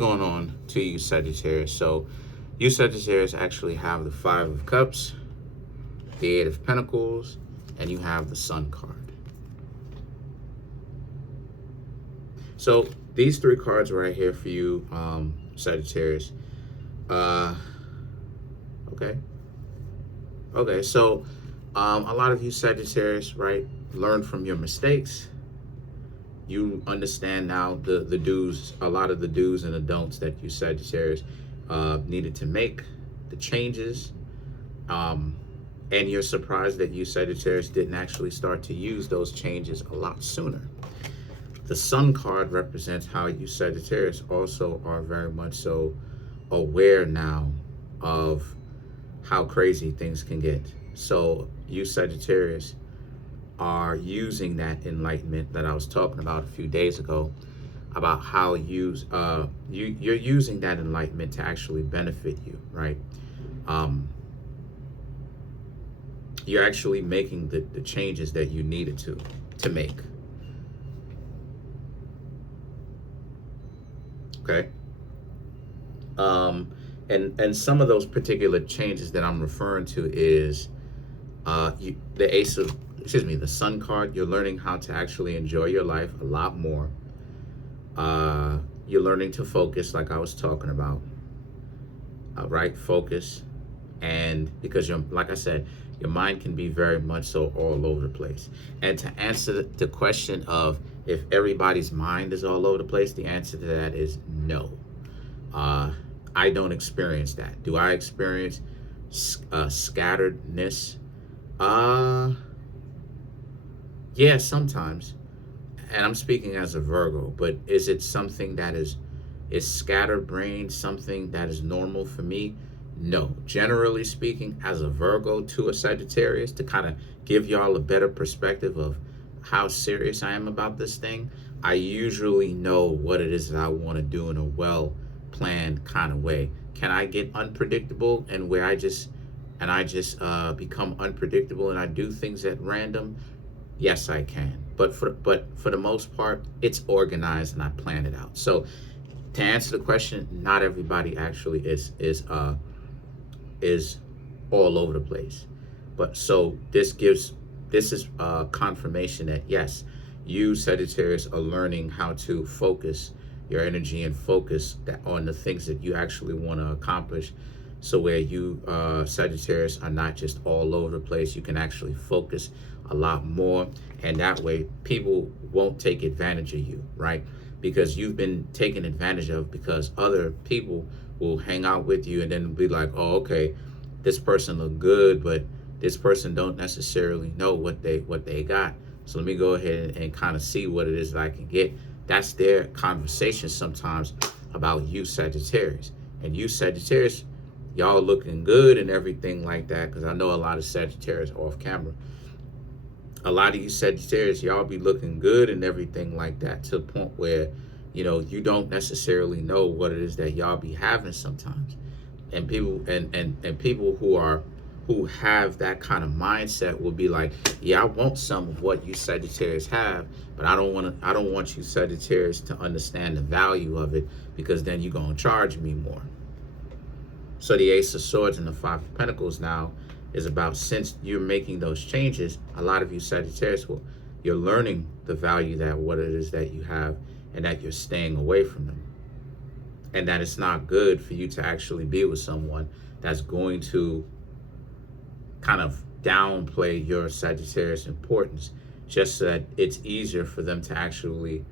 Going on to you, Sagittarius. So, you, Sagittarius, actually have the Five of Cups, the Eight of Pentacles, and you have the Sun card. So, these three cards right here for you, Sagittarius. Okay. Okay, so a lot of you, Sagittarius, right, learn from your mistakes. You understand now the do's, a lot of the do's and the don'ts that you, Sagittarius, needed to make, the changes. And you're surprised that you, Sagittarius, didn't actually start to use those changes a lot sooner. The Sun card represents how you, Sagittarius, also are very much so aware now of how crazy things can get. So you, Sagittarius, are using that enlightenment that I was talking about a few days ago, about how you're using that enlightenment to actually benefit you, right? You're actually making the changes that you needed to make. Okay. And some of those particular changes that I'm referring to is the Sun card. You're learning how to actually enjoy your life a lot more. You're learning to focus, like I was talking about, right? Focus. And because you're, like I said, your mind can be very much so all over the place. And to answer the question of if everybody's mind is all over the place, the answer to that is no. I don't experience that. Do I experience scatteredness? Yeah, sometimes. And I'm speaking as a Virgo, but is it something that is scattered brain, something that is normal for me? No. Generally speaking, as a Virgo to a Sagittarius, to kind of give y'all a better perspective of how serious I am about this thing, I usually know what it is that I want to do in a well-planned kind of way. Can I get unpredictable and where I just become unpredictable and I do things at random? Yes, I can. But for the most part, it's organized and I plan it out. So to answer the question, not everybody actually is all over the place. But so this is confirmation that yes, you, Sagittarius, are learning how to focus your energy and focus on the things that you actually want to accomplish. So where you, Sagittarius, are not just all over the place, you can actually focus a lot more. And that way people won't take advantage of you, right? Because you've been taken advantage of because other people will hang out with you and then be like, oh, okay, this person look good, but this person don't necessarily know what they got. So let me go ahead and kind of see what it is that I can get. That's their conversation sometimes about you, Sagittarius. And you, Sagittarius, y'all looking good and everything like that, because I know a lot of Sagittarius off camera. A lot of you Sagittarius, y'all be looking good and everything like that, to the point where, you know, you don't necessarily know what it is that y'all be having sometimes. And people and people who have that kind of mindset will be like, yeah, I want some of what you Sagittarius have, but I don't want you Sagittarius to understand the value of it, because then you're gonna charge me more. So the Ace of Swords and the Five of Pentacles now is about, since you're making those changes, a lot of you Sagittarius, you're learning the value that what it is that you have, and that you're staying away from them. And that it's not good for you to actually be with someone that's going to kind of downplay your Sagittarius importance, just so that it's easier for them to actually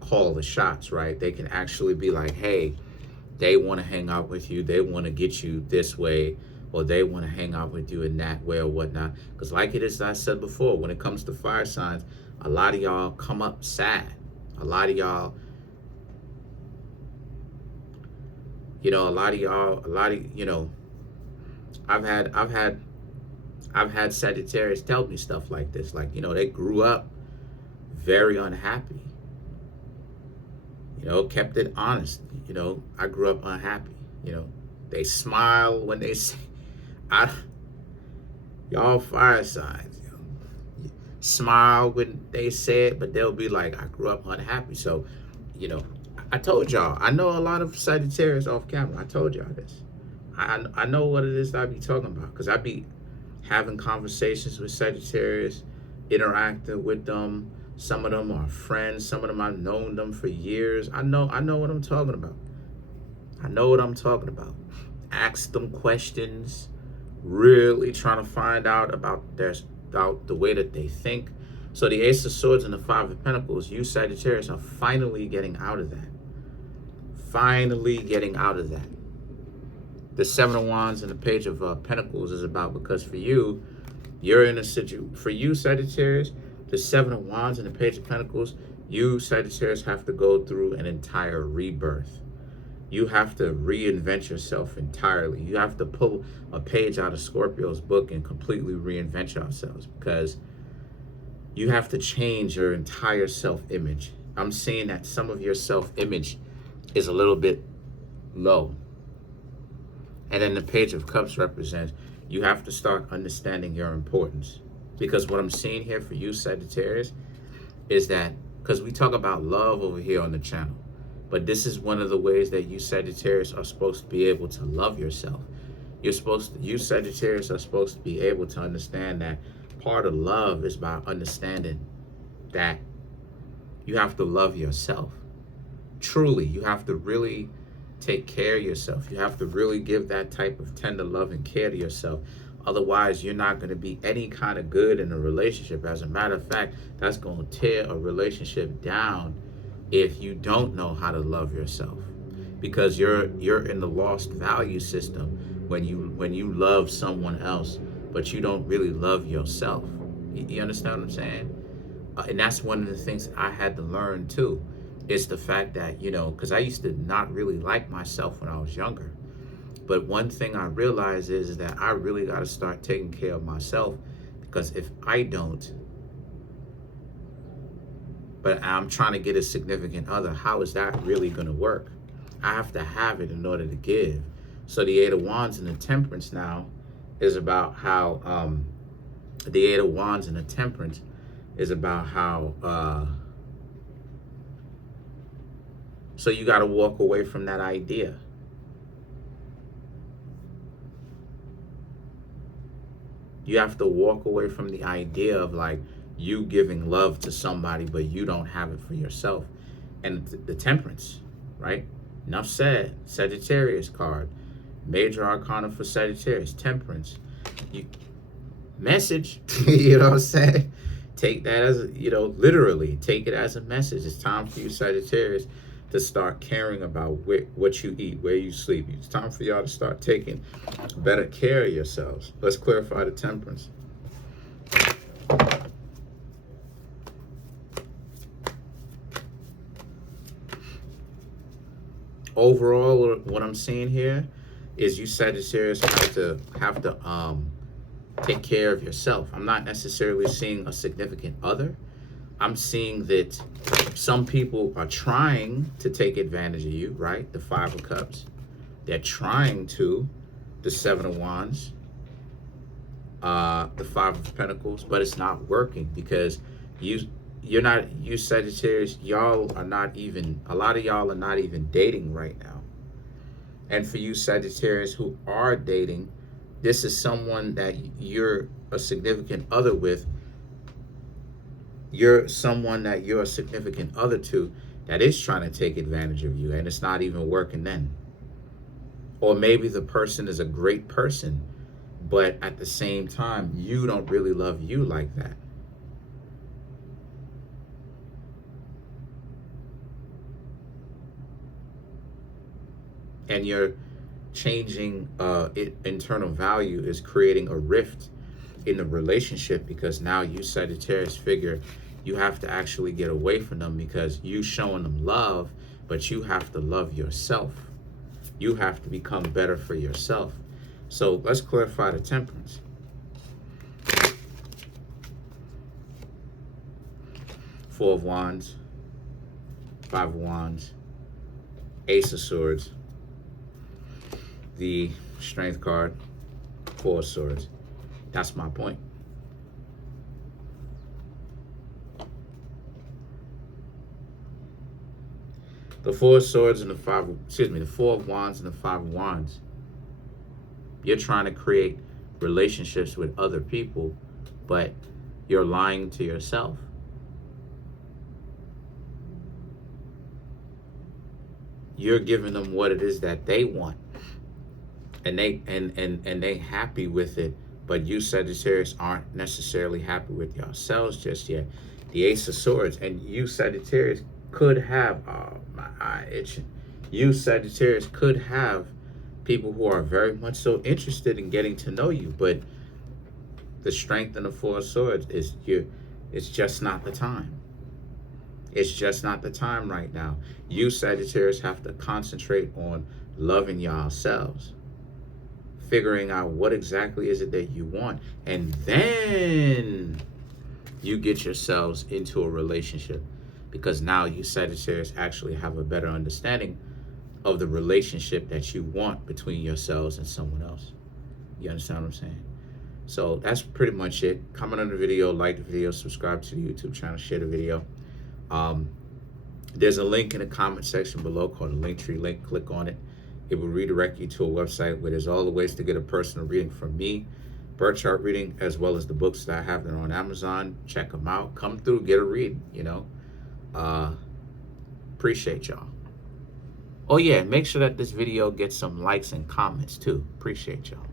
call the shots, right? They can actually be like, hey, they want to hang out with you, they want to get you this way, or they want to hang out with you in that way or whatnot. Because like it is, I said before, when it comes to fire signs, a lot of y'all come up sad. A lot of y'all, you know, I've had Sagittarius tell me stuff like this. Like, you know, they grew up very unhappy. You know, kept it honest. You know, I grew up unhappy. You know, they smile when they say, y'all fire signs, you know, smile when they say it, but they'll be like, I grew up unhappy. So, you know, I told y'all, I know a lot of Sagittarius off camera. I told y'all this. I know what it is that I be talking about, because I be having conversations with Sagittarius, interacting with them. Some of them are friends. Some of them I've known them for years. I know what I'm talking about. I know what I'm talking about. Ask them questions, really trying to find out about the way that they think. So the Ace of Swords and the Five of Pentacles, you Sagittarius are finally getting out of that. Finally getting out of that. The Seven of Wands and the Page of Pentacles is about, because for you, you're in a situation, for you Sagittarius, the Seven of Wands and the Page of Pentacles, you Sagittarius have to go through an entire rebirth. You have to reinvent yourself entirely. You have to pull a page out of Scorpio's book and completely reinvent yourselves, because you have to change your entire self-image. I'm seeing that some of your self-image is a little bit low. And then the Page of Cups represents you have to start understanding your importance. Because what I'm seeing here for you, Sagittarius, is that, because we talk about love over here on the channel, but this is one of the ways that you Sagittarius are supposed to be able to love yourself. You Sagittarius are supposed to be able to understand that part of love is by understanding that you have to love yourself. Truly, you have to really take care of yourself. You have to really give that type of tender love and care to yourself. Otherwise, you're not going to be any kind of good in a relationship. As a matter of fact, that's going to tear a relationship down if you don't know how to love yourself. Because you're in the lost value system when you love someone else, but you don't really love yourself. You understand what I'm saying? And that's one of the things I had to learn too. It's the fact that, because I used to not really like myself when I was younger. But one thing I realized is that I really got to start taking care of myself, because if I don't, but I'm trying to get a significant other, how is that really going to work? I have to have it in order to give. So the Eight of Wands and the Temperance now is about how, the Eight of Wands and the Temperance is about how, so you got to walk away from that idea. You have to walk away from the idea of like you giving love to somebody, but you don't have it for yourself. And the Temperance, right? Enough said. Sagittarius card. Major Arcana for Sagittarius. Temperance. Message. You know what I'm saying? Take that as, literally take it as a message. It's time for you Sagittarius to start caring about what you eat, where you sleep. It's time for y'all to start taking better care of yourselves. Let's clarify the Temperance. Overall, what I'm seeing here is you Sagittarius have to take care of yourself. I'm not necessarily seeing a significant other. I'm seeing that some people are trying to take advantage of you, right? The Five of Cups. They're trying to. The Seven of Wands. The Five of Pentacles. But it's not working, because you Sagittarius, y'all are not even, a lot of y'all are not even dating right now. And for you Sagittarius who are dating, this is someone that you're a significant other with. You're someone that you're a significant other to that is trying to take advantage of you, and it's not even working then. Or maybe the person is a great person, but at the same time, you don't really love you like that. And your changing internal value is creating a rift in the relationship, because now you Sagittarius figure you have to actually get away from them, because you showing them love, but you have to love yourself. You have to become better for yourself. So let's clarify the Temperance. Four of Wands, Five of Wands, Ace of Swords, the Strength card, Four of Swords. That's my point. The Four of Swords and the Four of Wands and the Five of Wands. You're trying to create relationships with other people, but you're lying to yourself. You're giving them what it is that they want, and they happy with it, but you, Sagittarius, aren't necessarily happy with yourselves just yet. The Ace of Swords, and you, Sagittarius, could have, oh, my eye itching. You, Sagittarius, could have people who are very much so interested in getting to know you, but the Strength and the Four of Swords is it's just not the time. It's just not the time right now. You, Sagittarius, have to concentrate on loving yourselves, figuring out what exactly is it that you want, and then you get yourselves into a relationship, because now you, Sagittarius, actually have a better understanding of the relationship that you want between yourselves and someone else. You understand what I'm saying? So that's pretty much it. Comment on the video, like the video, subscribe to the YouTube channel, share the video. There's a link in the comment section below called the Linktree link. Click on it. It will redirect you to a website where there's all the ways to get a personal reading from me, birth chart reading, as well as the books that I have that are on Amazon. Check them out. Come through, get a reading, you know. Appreciate y'all. Oh yeah, make sure that this video gets some likes and comments too. Appreciate y'all.